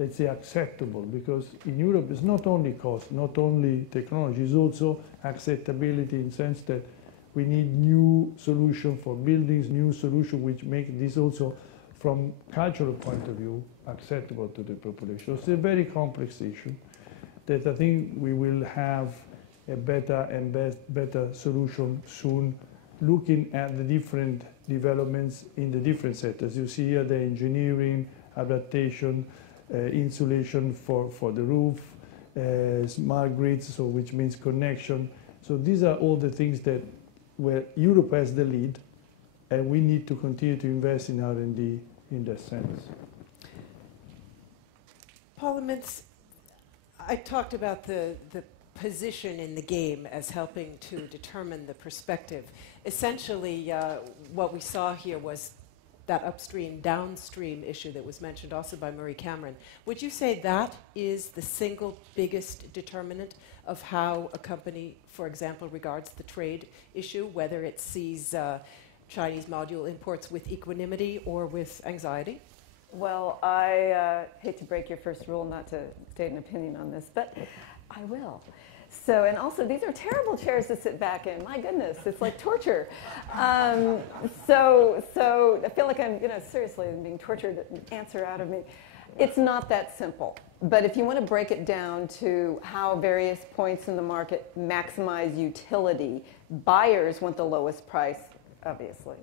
let's say, acceptable, because in Europe it's not only cost, not only technology, it's also acceptability in the sense that we need new solution for buildings, new solution which make this also, from cultural point of view, acceptable to the population. It's a very complex issue that I think we will have a better and better solution soon, looking at the different developments in the different sectors. You see here the engineering, adaptation, insulation for the roof, smart grids, so which means connection. So these are all the things that where Europe has the lead, and we need to continue to invest in R&D in that sense. Parliaments, I talked about the position in the game as helping to determine the perspective. Essentially, what we saw here was that upstream, downstream issue that was mentioned also by Marie Cameron. Would you say that is the single biggest determinant of how a company, for example, regards the trade issue, whether it sees Chinese module imports with equanimity or with anxiety? Well, I hate to break your first rule not to state an opinion on this, but I will. So, and also, these are terrible chairs to sit back in. My goodness, it's like torture. So I feel like I'm, seriously, I'm being tortured to answer out of me. It's not that simple. But if you want to break it down to how various points in the market maximize utility, buyers want the lowest price, obviously,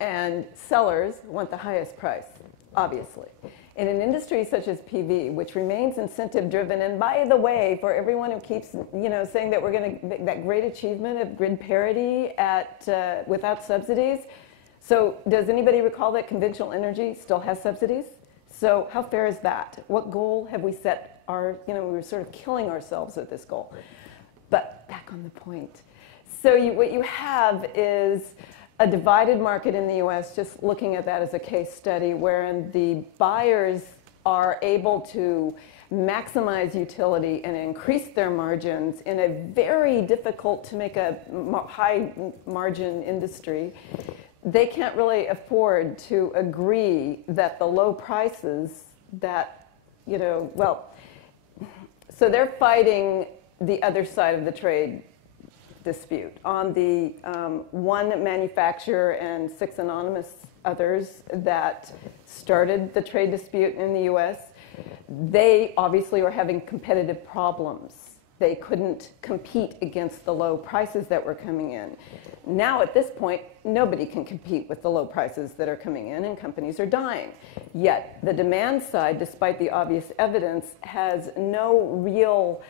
and sellers want the highest price, obviously. In an industry such as PV, which remains incentive-driven, and by the way, for everyone who keeps, saying that we're going to that great achievement of grid parity at without subsidies. So, does anybody recall that conventional energy still has subsidies? So, how fair is that? What goal have we set? We were sort of killing ourselves with this goal. But back on the point. So, what you have is a divided market in the US, just looking at that as a case study, wherein the buyers are able to maximize utility and increase their margins in a very difficult to make a high margin industry. They can't really afford to agree that the low prices that, so they're fighting the other side of the trade dispute on the one manufacturer and 6 anonymous others that started the trade dispute in the US. They obviously were having competitive problems. They couldn't compete against the low prices that were coming in. Now at this point, nobody can compete with the low prices that are coming in, and companies are dying. Yet the demand side, despite the obvious evidence, has no real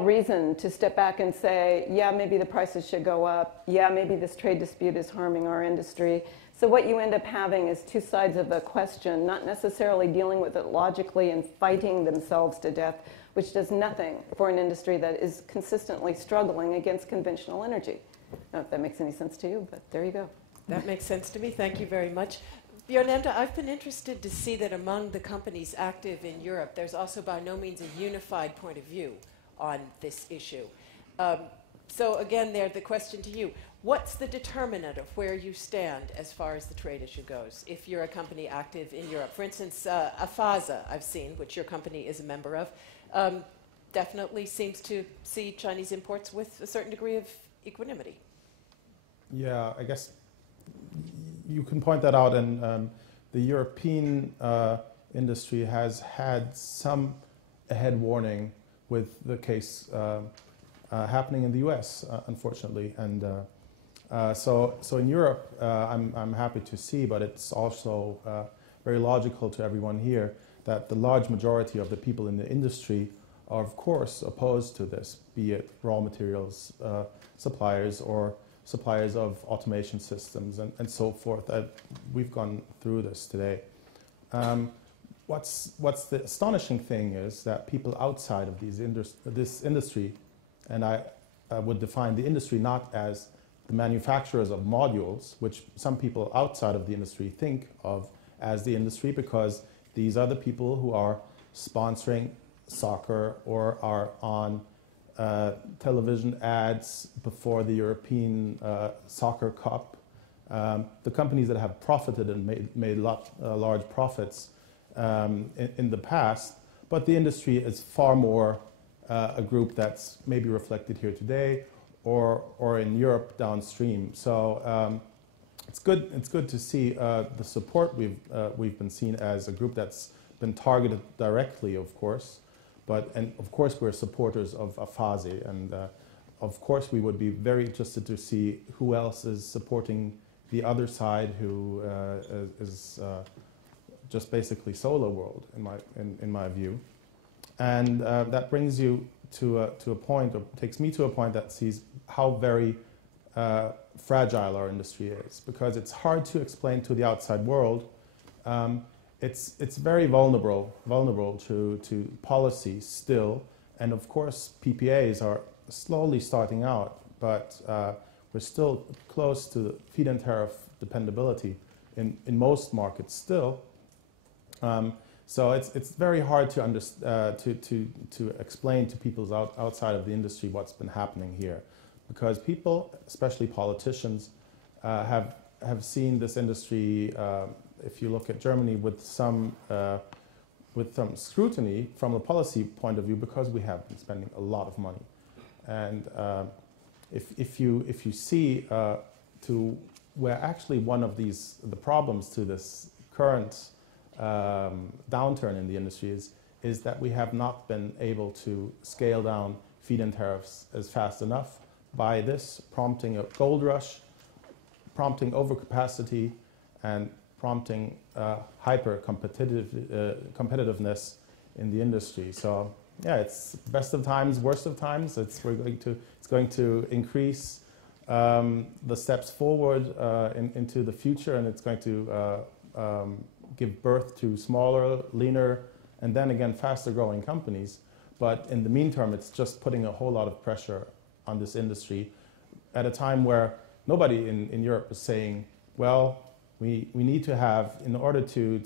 reason to step back and say, yeah, maybe the prices should go up. Yeah, maybe this trade dispute is harming our industry. So what you end up having is two sides of a question, not necessarily dealing with it logically and fighting themselves to death, which does nothing for an industry that is consistently struggling against conventional energy. I don't know if that makes any sense to you, but there you go. That makes sense to me. Thank you very much. Melinda, I've been interested to see that among the companies active in Europe, there's also by no means a unified point of view on this issue. So again, the question to you, what's the determinant of where you stand as far as the trade issue goes, if you're a company active in Europe? For instance, AFASA, I've seen, which your company is a member of, definitely seems to see Chinese imports with a certain degree of equanimity. Yeah, I guess you can point that out, and the European industry has had some ahead warning with the case happening in the US, unfortunately. And so in Europe, I'm happy to see, but it's also very logical to everyone here that the large majority of the people in the industry are, of course, opposed to this, be it raw materials suppliers or suppliers of automation systems and so forth. We've gone through this today. What's the astonishing thing is that people outside of this industry, and I would define the industry not as the manufacturers of modules, which some people outside of the industry think of as the industry, because these are the people who are sponsoring soccer or are on television ads before the European Soccer Cup. The companies that have profited and made large profits in the past, but the industry is far more a group that's maybe reflected here today or in Europe downstream. So it's good to see the support we've been seen as a group that's been targeted directly, of course, and of course we're supporters of Afasi, and of course we would be very interested to see who else is supporting the other side, who is just basically Solar World in my view, and that brings you to a point, or takes me to a point that sees how very fragile our industry is, because it's hard to explain to the outside world. It's very vulnerable to policy still, and of course PPAs are slowly starting out, but we're still close to feed-in tariff dependability in most markets still. So it's very hard to explain to people outside of the industry what's been happening here, because people, especially politicians, have seen this industry. If you look at Germany with some scrutiny from a policy point of view, because we have been spending a lot of money, and if you see to where actually one of the problems to this current downturn in the industry is that we have not been able to scale down feed-in tariffs as fast enough, by this prompting a gold rush, prompting overcapacity, and prompting hyper competitiveness in the industry. So yeah, it's best of times, worst of times. It's going to increase the steps forward into the future, and it's going to give birth to smaller, leaner, and then again faster growing companies. But in the meantime, it's just putting a whole lot of pressure on this industry at a time where nobody in Europe is saying, well, we need to have, in order to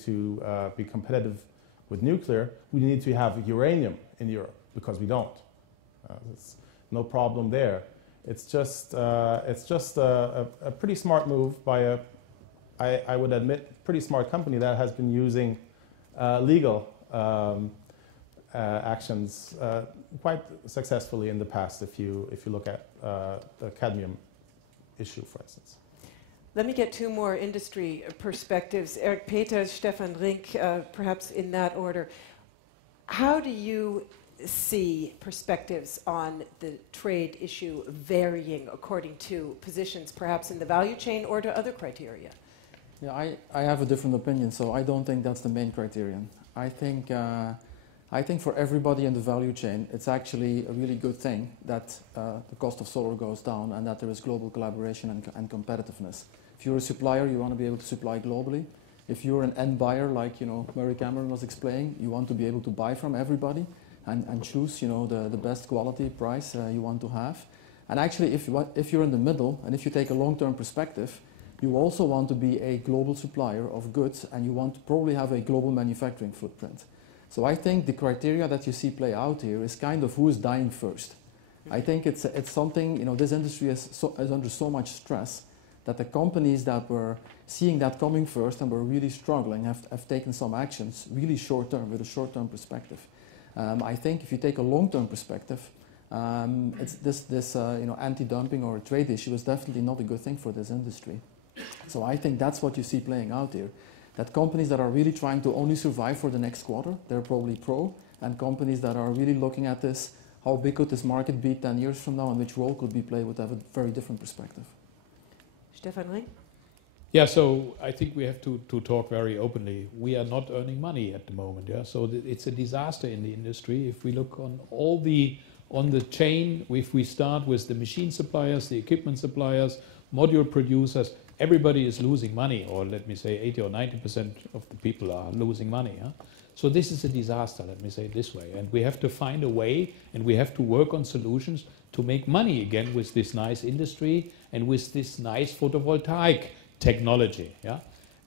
be competitive with nuclear, we need to have uranium in Europe, because we don't. There's no problem there. It's just a pretty smart move by I would admit, pretty smart company that has been using legal actions quite successfully in the past. If you look at the cadmium issue, for instance. Let me get two more industry perspectives. Eric Peters, Stefan Rink, perhaps in that order. How do you see perspectives on the trade issue varying according to positions, perhaps in the value chain or to other criteria? Yeah, I have a different opinion, so I don't think that's the main criterion. I think for everybody in the value chain, it's actually a really good thing that the cost of solar goes down and that there is global collaboration and competitiveness. If you're a supplier, you want to be able to supply globally. If you're an end buyer, like Murray Cameron was explaining, you want to be able to buy from everybody and choose the best quality price you want to have. And actually, if you're in the middle and if you take a long-term perspective, you also want to be a global supplier of goods, and you want to probably have a global manufacturing footprint. So I think the criteria that you see play out here is kind of who is dying first. I think it's something, this industry is under so much stress that the companies that were seeing that coming first and were really struggling have taken some actions really short term, with a short-term perspective. I think if you take a long-term perspective, it's this anti-dumping or a trade issue is definitely not a good thing for this industry. So I think that's what you see playing out here. That companies that are really trying to only survive for the next quarter, they're probably pro, and companies that are really looking at this, how big could this market be 10 years from now and which role could we play, would have a very different perspective. Stefan Ring? Yeah, so I think we have to talk very openly. We are not earning money at the moment, yeah. So it's a disaster in the industry. If we look on the chain, if we start with the machine suppliers, the equipment suppliers, module producers, everybody is losing money, or let me say 80 or 90% of the people are losing money. Huh? So this is a disaster, let me say it this way. And we have to find a way, and we have to work on solutions to make money again with this nice industry and with this nice photovoltaic technology. Yeah?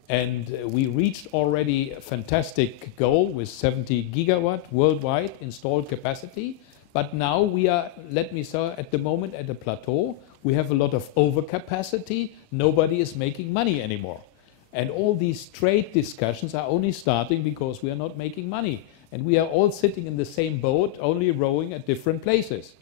And we reached already a fantastic goal with 70 gigawatt worldwide installed capacity. But now we are, let me say, at the moment at a plateau. We have a lot of overcapacity. Nobody is making money anymore. And all these trade discussions are only starting because we are not making money. And we are all sitting in the same boat, only rowing at different places.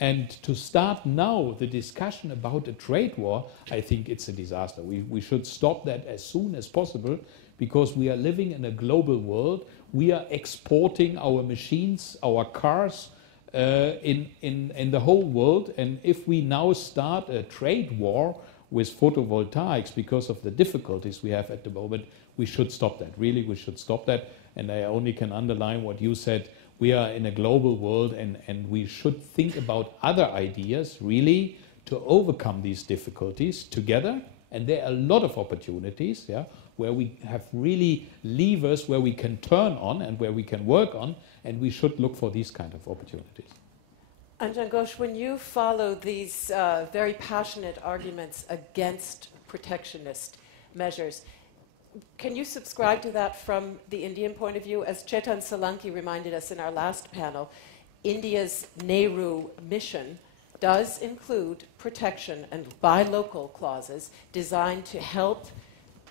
And to start now the discussion about a trade war, I think it's a disaster. We should stop that as soon as possible, because we are living in a global world. We are exporting our machines, our cars, in the whole world. And if we now start a trade war with photovoltaics because of the difficulties we have at the moment, we should stop that. Really, we should stop that. And I only can underline what you said. We are in a global world, and we should think about other ideas, really, to overcome these difficulties together. And there are a lot of opportunities, yeah, where we have really levers where we can turn on and where we can work on, and we should look for these kind of opportunities. Anjan Ghosh, when you follow these very passionate arguments against protectionist measures, can you subscribe to that from the Indian point of view? As Chetan Solanki reminded us in our last panel, India's Nehru mission does include protection and buy local clauses designed to help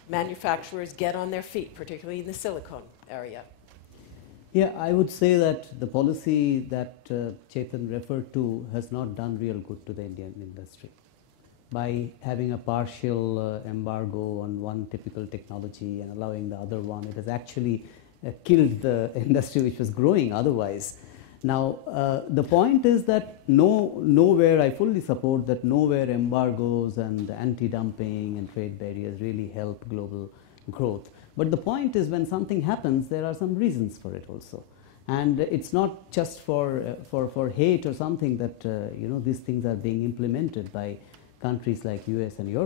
manufacturers get on their feet, particularly in the silicon area. Yeah, I would say that the policy that Chetan referred to has not done real good to the Indian industry. By having a partial embargo on one typical technology and allowing the other one, it has actually killed the industry which was growing otherwise. Now, the point is that nowhere, I fully support that nowhere embargoes and anti-dumping and trade barriers really help global growth. But the point is, when something happens, there are some reasons for it also. And it's not just for hate or something that these things are being implemented by countries like US and Europe.